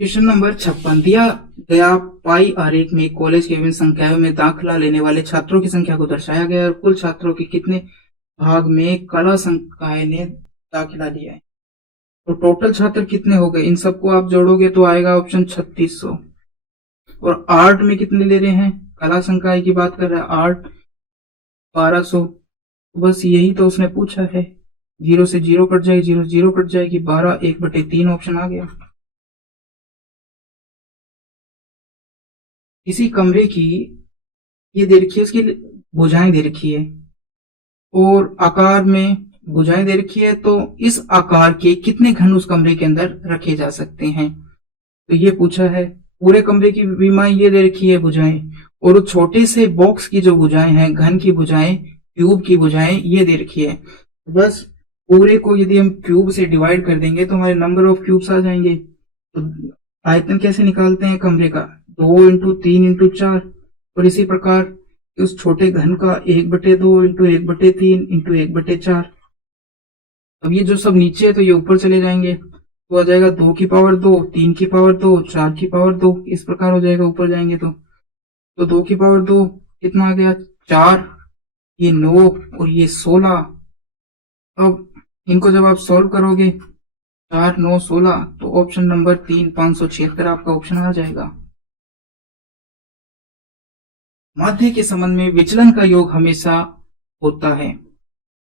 Question number 56। दिया गया पाई आरेख में कॉलेज के विभिन्न संकायों में दाखिला लेने वाले छात्रों की संख्या को दर्शाया गया है और कुल छात्रों के कितने भाग में कला संकाय ने दाखिला लिया है। तो टोटल छात्र कितने हो गए? इन सबको आप जोड़ोगे तो आएगा ऑप्शन 3600। और आर्ट में कितने ले रहे हैं? कला संकाय की बात कर रहा है, आर्ट 1200। बस यही तो उसने पूछा है। 0 से 0 कट जाएगी, 0 0 कट जाएगी, 12 1/3 ऑप्शन आ गया। किसी कमरे की ये दे रखी है, उसकी भुजाएं दे रखी है और आकार में भुजाएं दे रखी है, तो इस आकार के कितने घन उस कमरे के अंदर रखे जा सकते हैं? तो ये पूछा है। पूरे कमरे की विमाएं ये दे रखी है भुजाएं, और छोटे से बॉक्स की जो भुजाएं हैं, घन की भुजाएं, क्यूब की भुजाएं, ये दे रखी है। बस पूरे को यदि हम क्यूब से डिवाइड कर देंगे तो हमारे नंबर ऑफ क्यूब्स आ जाएंगे। तो आयतन कैसे निकालते हैं कमरे का? 2 इंटू 3 इंटू 4, और इसी प्रकार उस छोटे घन का 1/2 इंटू 1/3 इंटू 1/4। अब ये जो सब नीचे है तो ये ऊपर चले जाएंगे, तो आ जाएगा 2 की पावर 2, 3 की पावर 2, 4 की पावर 2, इस प्रकार हो जाएगा ऊपर जाएंगे तो 2 की पावर 2 कितना आ गया? 4, ये 9 और ये 16। अब इनको जब आप सॉल्व करोगे 4 9 16, तो ऑप्शन नंबर 3 576 आपका ऑप्शन आ जाएगा। माध्य के संबंध में विचलन का योग हमेशा होता है।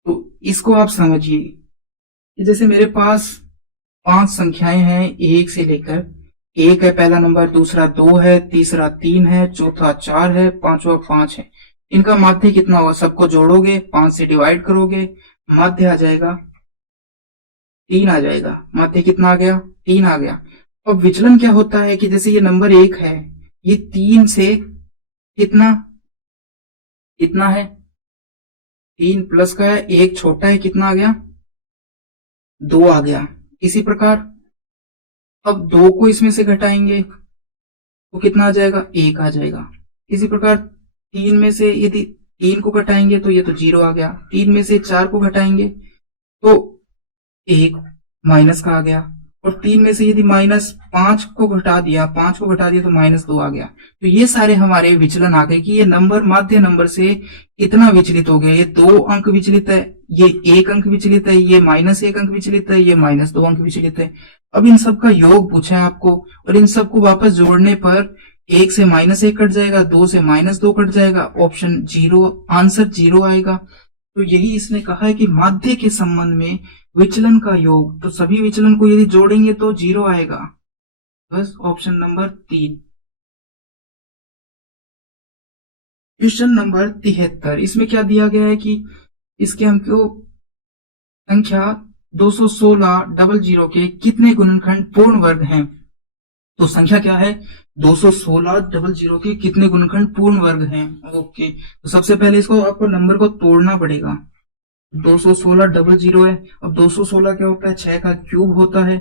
तो इसको आप समझिए कि जैसे मेरे पास 5 संख्याएं हैं, 1 से लेकर 1 है पहला नंबर, दूसरा 2 है, तीसरा 3 है, चौथा 4 है, पांचवा 5 है। इनका माध्य कितना होगा? सबको जोड़ोगे, 5 से डिवाइड करोगे, माध्य आ जाएगा 3 आ जाएगा। माध्य कितना आ गया? 3 आ गया। अब विचलन क्या होता है कि जैसे ये नंबर 1 है, ये 3 से कितना कितना है? 3 प्लस का है, 1 छोटा है, कितना आ गया? 2 आ गया। इसी प्रकार अब 2 को इसमें से घटाएंगे तो कितना आ जाएगा? 1 आ जाएगा। इसी प्रकार 3 में से यदि 3 को घटाएंगे तो ये तो 0 आ गया। 3 में से 4 को घटाएंगे तो 1 माइनस का आ गया। और 3 में से यदि -5 को घटा दिया, 5 को घटा दिया तो -2 आ गया। तो ये सारे हमारे विचलन आ गए कि ये नंबर माध्य नंबर से इतना विचलित हो गया। ये 2 अंक विचलित है, ये 1 अंक विचलित है, ये -1 अंक विचलित है, ये -2 अंक विचलित है। अब इन सब का योग पूछा है आपको, और इन सबको वापस जोड़ने पर 1 से -1 कट जाएगा, 2 से -2 कट जाएगा, ऑप्शन 0, आंसर 0 आएगा। तो यही इसने कहा है कि माध्य के संबंध में विचलन का योग, तो सभी विचलन को यदि जोड़ेंगे तो 0 आएगा। बस ऑप्शन नंबर 3। क्वेश्चन नंबर 73, इसमें क्या दिया गया है कि इसके हमको संख्या 216 के कितने गुणनखंड पूर्ण वर्ग हैं? तो संख्या क्या है? 216 के कितने गुणनखंड पूर्ण वर्ग हैं? ओके, तो सबसे पहले इसको आपको नंबर को तोड़ना पड़ेगा। 216 है। अब 216 क्या होता है? 6 का क्यूब होता है।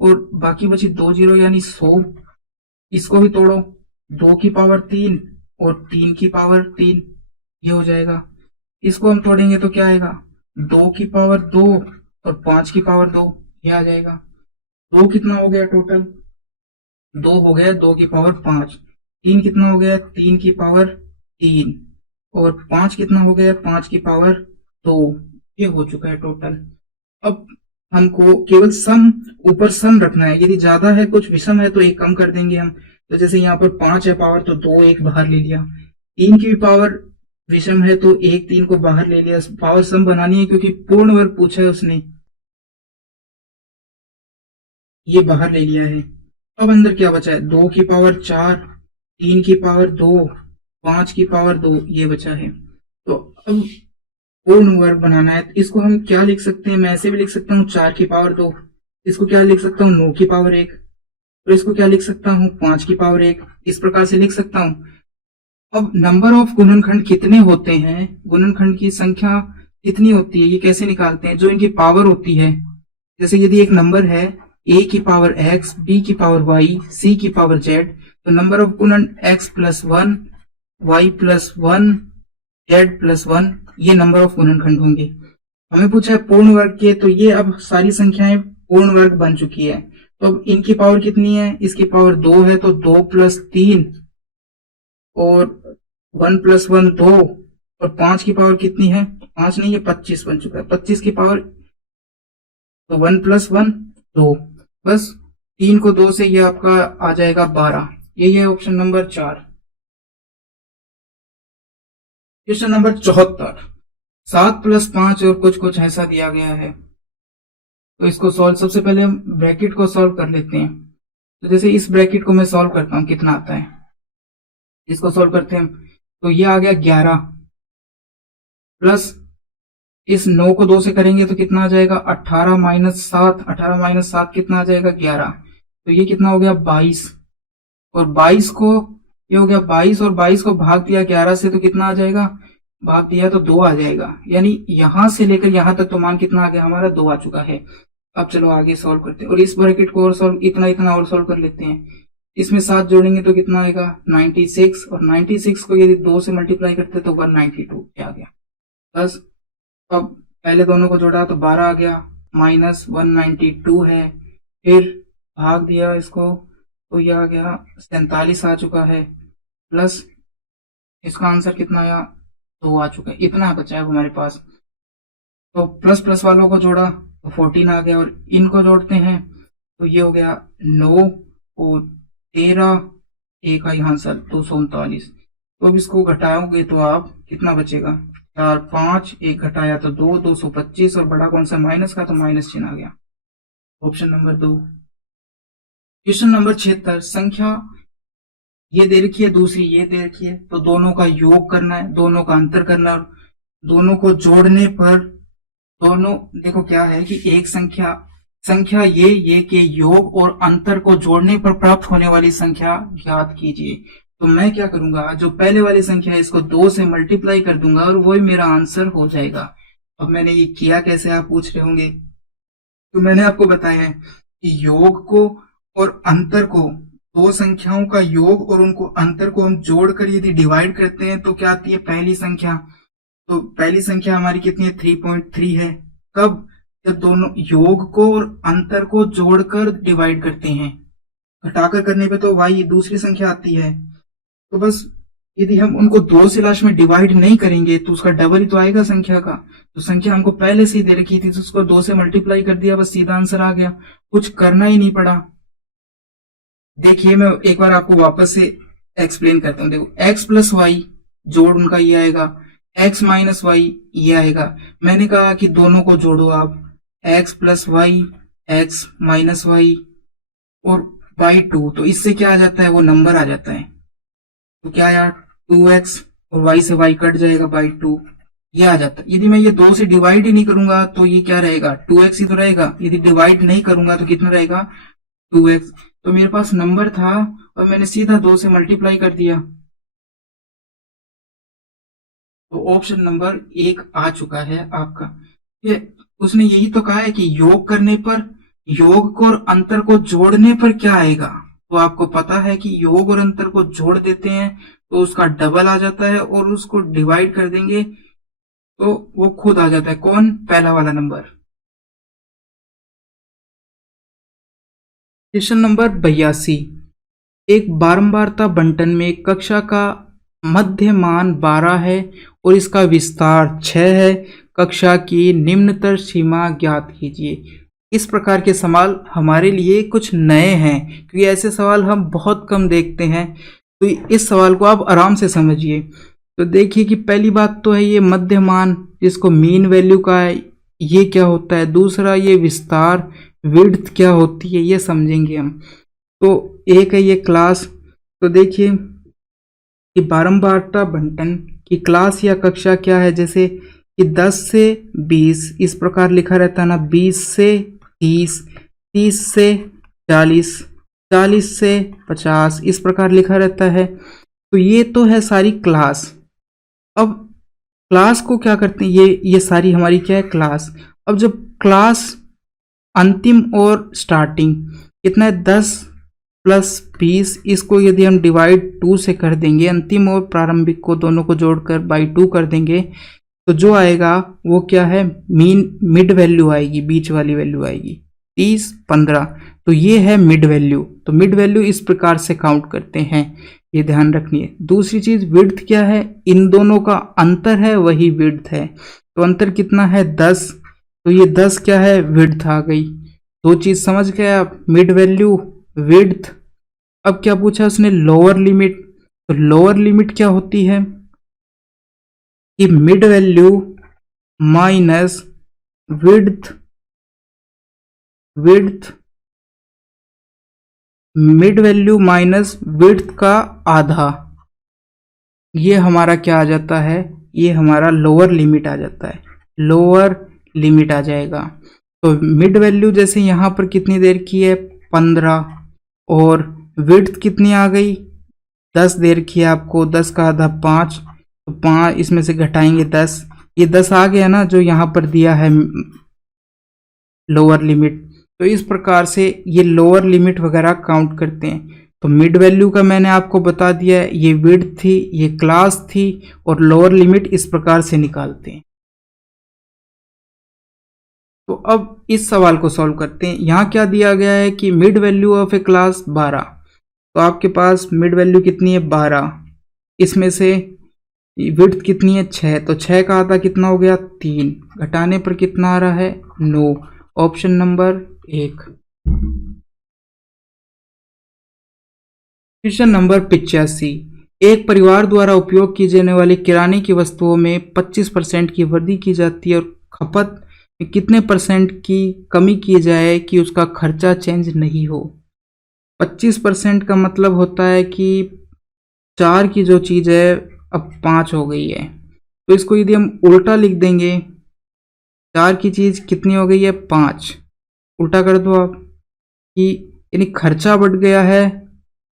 और बाकी बची 2 0 यानी 100। इसको भी तोड़ो, 2 की पावर 3 और 3 की पावर 3, ये हो जाएगा। इसको हम तोड़ेंगे तो क्या आएगा? 2 की पावर 2 और 5 की पावर 2, ये आ जाएगा। 2 कितना हो गया टोटल? 2 हो गया 2 की पावर 5। 3 कितना हो गया? 3 की पावर 3। और 5 कितना हो गया? 5 की पावर 2। ये हो चुका है टोटल। अब हमको केवल सम, ऊपर सम रखना है। यदि ज्यादा है, कुछ विषम है तो एक कम कर देंगे हम। तो जैसे यहाँ पर 5 है पावर, तो 2 एक बाहर ले लिया। 3 की भी पावर विषम है तो 1 3 को बाहर ले लिया। पावर सम बनानी है क्योंकि पूर्ण वर्ग पूछा है उसने, ये बाहर ले लिया है। अब अंदर क्या बचा है? 2 की पावर 4, 3 की पावर 2, 5 की पावर 2, ये बचा है। तो अब पूर्ण वर्ग बनाना है। इसको हम क्या लिख सकते हैं? मैं ऐसे भी लिख सकता हूँ 4 की पावर 2। इसको क्या लिख सकता हूँ? 9 की पावर 1। और इसको क्या लिख सकता हूँ? 5 की पावर 1। इस प्रकार से लिख सकता हूँ। अब नंबर ऑफ गुणनखंड कितने होते हैं, गुणनखंड की संख्या कितनी होती है, ये कैसे निकालते हैं? जो इनकी पावर होती है, जैसे यदि एक नंबर है a की पावर x, b की पावर y, c की पावर z, तो नंबर ऑफ गुणन x plus 1, y plus 1, z plus 1, ये नंबर ऑफ गुणनखंड होंगे। हमें पूछा है पूर्ण वर्ग के, तो ये अब सारी संख्याएं पूर्ण वर्ग बन चुकी है। तो अब इनकी पावर कितनी है? इसकी पावर 2 है, तो 2 प्लस 3 और 1 प्लस 1 2, और 5 की पावर कितनी है? 5 नहीं, ये 25 बन चुका है। 25 की पावर, तो 1 प्लस 1 2, बस 3 को 2 से ये आपका आ जाएगा 12। ये है option number 4। Question number 74, 7 plus 5 और कुछ कुछ ऐसा दिया गया है। तो इसको सॉल्व, सबसे पहले हम ब्रैकेट को सॉल्व कर लेते हैं। तो जैसे इस ब्रैकेट को मैं सॉल्व करता हूं, कितना आता है, इसको सॉल्व करते हैं। तो ये आ गया 11 प्लस इस 9 को 2 से करेंगे तो कितना आ जाएगा? 18 माइनस 7, 18 माइनस 7 कितना आ जाएगा? 11। तो ये कितना हो गया? 22। और 22 को, ये हो गया 22 और 22 को भाग दिया 11 से तो कितना आ जाएगा? भाग दिया तो 2 आ जाएगा। यानी यहां से लेकर यहां तक तो मान कितना आ गया हमारा? 2 आ चुका है। अब चलो आगे सॉल्व करते हैं, और इस ब्रैकेट को और सॉल्व, इतना और सॉल्व कर लेते हैं। इसमें 7 जोड़ेंगे तो कितना आएगा? 96, और 96 को यदि 2 से मल्टीप्लाई करते तो 192 आ गया। बस अब पहले दोनों को जोड़ा तो 12 आ गया, माइनस 192 है, फिर भाग दिया इसको तो यह आ गया 47 आ चुका है, प्लस इसका आंसर कितना आया? 2 आ चुका है। इतना बचा है हमारे पास। तो प्लस प्लस वालों को जोड़ा तो 14 आ गया, और इनको जोड़ते हैं तो ये हो गया 9 और 13, एक आई आंसर 239। तो अब इसको घटाओगे तो आप कितना बचेगा, 4 5, एक घटाया तो 2, 225, और बड़ा कौन सा माइनस का, तो माइनस चिन्ह आ गया। Option number 2। क्वेश्चन नंबर 76, संख्या ये दे रखी है, दूसरी ये दे रखी है, तो दोनों का योग करना है, दोनों का अंतर करना है, दोनों को जोड़ने पर दोनों, देखो क्या है कि एक संख्या ये के योग और अंतर को जोड़ने पर प्राप्त होने वाली संख्या ज्ञात कीजिए। तो मैं क्या करूंगा, जो पहले वाली संख्या है इसको 2 से मल्टीप्लाई कर दूंगा और वही मेरा आंसर हो जाएगा। अब मैंने ये किया कैसे, आप पूछ रहे होंगे। तो मैंने आपको बताया है कि योग को और अंतर को, दो संख्याओं का योग और उनको अंतर को हम जोड़कर यदि डिवाइड करते हैं तो क्या आती है, पहली संख्या। तो पहली संख्या हमारी कितनी है, 3.3 है। कब, जब दोनों योग को और अंतर को जोड़कर डिवाइड करते हैं। घटाकर करने पे तो y दूसरी संख्या आती है। तो बस यदि हम उनको 2 से लास्ट में डिवाइड नहीं करेंगे तो उसका डबल ही तो आएगा संख्या का। तो संख्या हमको पहले से ही दे रखी थी तो उसको 2 से मल्टीप्लाई कर दिया, बस सीधा आंसर आ गया, कुछ करना ही नहीं पड़ा। देखिए मैं एक बार आपको वापस से एक्सप्लेन करता हूँ। देखो x प्लस वाई जोड़ उनका ये आएगा, x माइनस वाई ये आएगा। मैंने कहा कि दोनों को जोड़ो आप, x plus Y, x minus Y और बाई 2, तो इससे क्या आ जाता है, वो नंबर आ जाता है। तो क्या यार, 2x और y से y कट जाएगा, बाई 2 ये आ जाता है। यदि मैं ये 2 से डिवाइड ही नहीं करूंगा तो ये क्या रहेगा, 2x ही तो रहेगा। यदि डिवाइड नहीं करूंगा तो कितना रहेगा, 2x। तो मेरे पास नंबर था और मैंने सीधा 2 से मल्टीप्लाई कर दिया, तो ऑप्शन नंबर 1 आ चुका है आपका। ये उसने यही तो कहा है कि योग करने पर, योग को और अंतर को जोड़ने पर क्या आएगा। तो आपको पता है कि योग और अंतर को जोड़ देते हैं तो उसका डबल आ जाता है, और उसको डिवाइड कर देंगे तो वो खुद आ जाता है। कौन, पहला वाला नंबर। क्वेश्चन नंबर 82, एक बारंबारता बंटन में कक्षा का मध्य मान 12 है और इसका विस्तार 6 है। कक्षा की निम्नतर सीमा ज्ञात कीजिए। इस प्रकार के सवाल हमारे लिए कुछ नए हैं क्योंकि ऐसे सवाल हम बहुत कम देखते हैं। तो इस सवाल को आप आराम से समझिए। तो देखिए कि पहली बात तो है ये मध्य मान, जिसको मीन वैल्यू का है, ये क्या होता है। दूसरा ये विस्तार, विड्थ क्या होती है, ये समझेंगे हम। तो एक है ये क्लास। तो देखिए कि बारंबारता बंटन की क्लास या कक्षा क्या है, जैसे कि 10 से 20 इस प्रकार लिखा रहता है ना, 20 से 30, 30 से 40, 40 से 50 इस प्रकार लिखा रहता है। तो ये तो है सारी क्लास। अब क्लास को क्या करते हैं, ये सारी हमारी क्या है, क्लास। अब जब क्लास अंतिम और स्टार्टिंग कितना है, 10 प्लस 20, इसको यदि हम डिवाइड 2 से कर देंगे, अंतिम और प्रारंभिक को दोनों को जोड़कर बाई 2 कर देंगे, तो जो आएगा वो क्या है, मिड वैल्यू आएगी, बीच वाली वैल्यू आएगी 30 15। तो ये है मिड वैल्यू। तो मिड वैल्यू इस प्रकार से काउंट करते हैं, ये ध्यान रखनी है। दूसरी चीज विड्थ क्या है, इन दोनों का अंतर है वही विड्थ है। तो अंतर कितना है, 10। तो ये 10 क्या है, विड्थ आ गई। दो चीज समझ गए आप, मिड वैल्यू, विड्थ। अब क्या पूछा उसने, लोअर लिमिट। तो लोअर लिमिट क्या होती है कि mid value minus width, mid value minus width का आधा, ये हमारा क्या आ जाता है, ये हमारा लोअर लिमिट आ जाता है, लोअर लिमिट आ जाएगा। तो मिड वैल्यू जैसे यहाँ पर कितनी देर की है, 15, और विड्थ कितनी आ गई, 10 देर की है आपको, 10 का आधा 5, तो 5 इसमें से घटाएंगे 10, ये 10 आ गया ना जो यहाँ पर दिया है लोअर लिमिट। तो इस प्रकार से ये लोअर लिमिट वगैरह काउंट करते हैं। तो मिड वैल्यू का मैंने आपको बता दिया है, ये विड्थ थी, ये क्लास थी, और लोअर लिमिट इस प्रकार से निकालते हैं। तो अब इस सवाल को सॉल्व करते हैं। यहाँ क्या दिया गया है कि mid value of A class 12। तो आपके पास मिड वैल्यू कितनी है, 12, इसमें से विड्थ कितनी है, 6, तो 6 का आधा कितना हो गया, 3, घटाने पर कितना आ रहा है, 9। Option number 1। क्वेश्चन नंबर 85, एक परिवार द्वारा उपयोग की जाने वाली किराने की वस्तुओं में 25% की वृद्धि की जाती है और खपत में कितने % की कमी की जाए कि उसका खर्चा चेंज नहीं हो। 25% का मतलब होता है कि 4 की जो चीज़ है अब 5 हो गई है, तो इसको यदि हम उल्टा लिख देंगे, 4 की चीज़ कितनी हो गई है 5, उल्टा कर दो आप कि यानी खर्चा बढ़ गया है,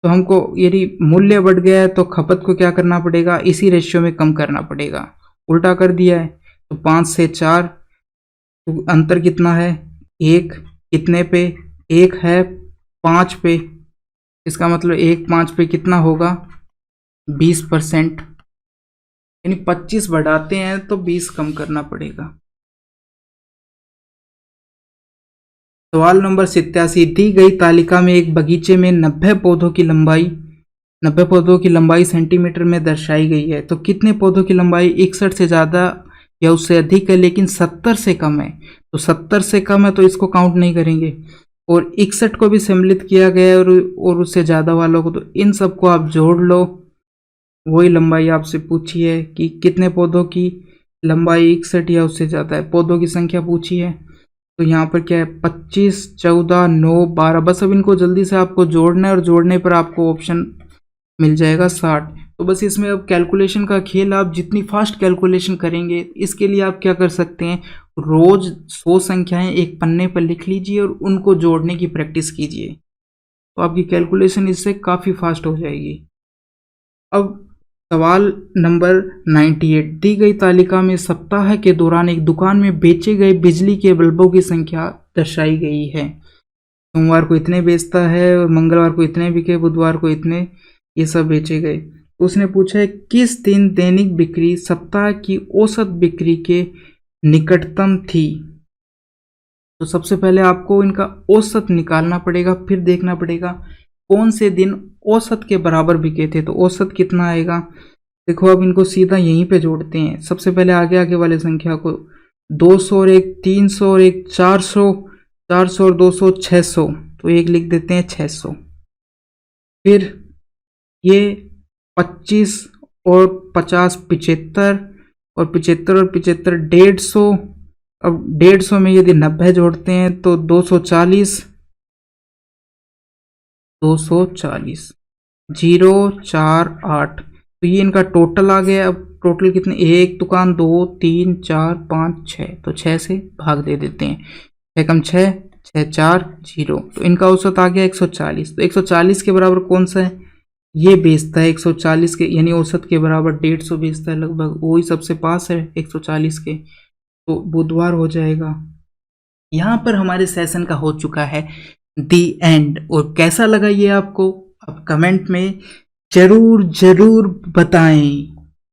तो हमको यदि मूल्य बढ़ गया है तो खपत को क्या करना पड़ेगा, इसी रेशियो में कम करना पड़ेगा। उल्टा कर दिया है तो 5 से 4, तो अंतर कितना है 1, कितने पे 1 है 5 पे, इसका मतलब 1 5 पे कितना होगा 20%, यानी 25 बढ़ाते हैं तो 20 कम करना पड़ेगा। सवाल नंबर 87, दी गई तालिका में एक बगीचे में 90 पौधों की लंबाई सेंटीमीटर में दर्शाई गई है, तो कितने पौधों की लंबाई 61 से ज़्यादा या उससे अधिक है लेकिन 70 से कम है। तो 70 से कम है तो इसको काउंट नहीं करेंगे, और 61 को भी सम्मिलित किया गया है और उससे ज़्यादा वालों को, तो इन सबको आप जोड़ लो, वही लंबाई आपसे पूछी है कि कितने पौधों की लंबाई 61 या उससे ज़्यादा है, पौधों की संख्या पूछी है। तो यहाँ पर क्या है 25, 14, 9, 12, बस अब इनको जल्दी से आपको जोड़ना है और जोड़ने पर आपको ऑप्शन मिल जाएगा 60। तो बस इसमें अब कैलकुलेशन का खेल, आप जितनी फास्ट कैलकुलेशन करेंगे, इसके लिए आप क्या कर सकते हैं, रोज 100 संख्याएं एक पन्ने पर लिख लीजिए और उनको जोड़ने की प्रैक्टिस कीजिए, तो आपकी कैलकुलेशन इससे काफ़ी फास्ट हो जाएगी। अब सवाल नंबर 98, दी गई तालिका में सप्ताह के दौरान एक दुकान में बेचे गए बिजली के बल्बों की संख्या दर्शाई गई है। सोमवार को इतने बेचता है, मंगलवार को इतने बिके, बुधवार को इतने, ये सब बेचे गए। उसने पूछा है किस दिन दैनिक बिक्री सप्ताह की औसत बिक्री के निकटतम थी। तो सबसे पहले आपको इनका औसत निकालना पड़ेगा, फिर देखना पड़ेगा कौन से दिन औसत के बराबर बिके थे। तो औसत कितना आएगा, देखो अब इनको सीधा यहीं पे जोड़ते हैं। सबसे पहले आगे वाले संख्या को 200 और एक 300 और एक 400, 400 और 200 600, तो एक लिख देते हैं 600। फिर ये 25 और 50 75, और 75 और 75 150। अब 150 में यदि 90 जोड़ते हैं तो 240, 048, तो ये इनका टोटल आ गया। अब टोटल कितने, एक दुकान 2 3 4 5 6, तो 6 से भाग दे देते हैं, 6 कम 6, 6 4 0, तो इनका औसत आ गया 140। तो 140 के बराबर कौन सा है, ये बेचता है 140 के, यानी औसत के बराबर 150 बेचता है लगभग, वही सबसे पास है 140 के, तो बुधवार हो जाएगा। यहाँ पर हमारे सेशन का हो चुका है दी एंड, और कैसा लगा ये आपको आप कमेंट में जरूर बताएं।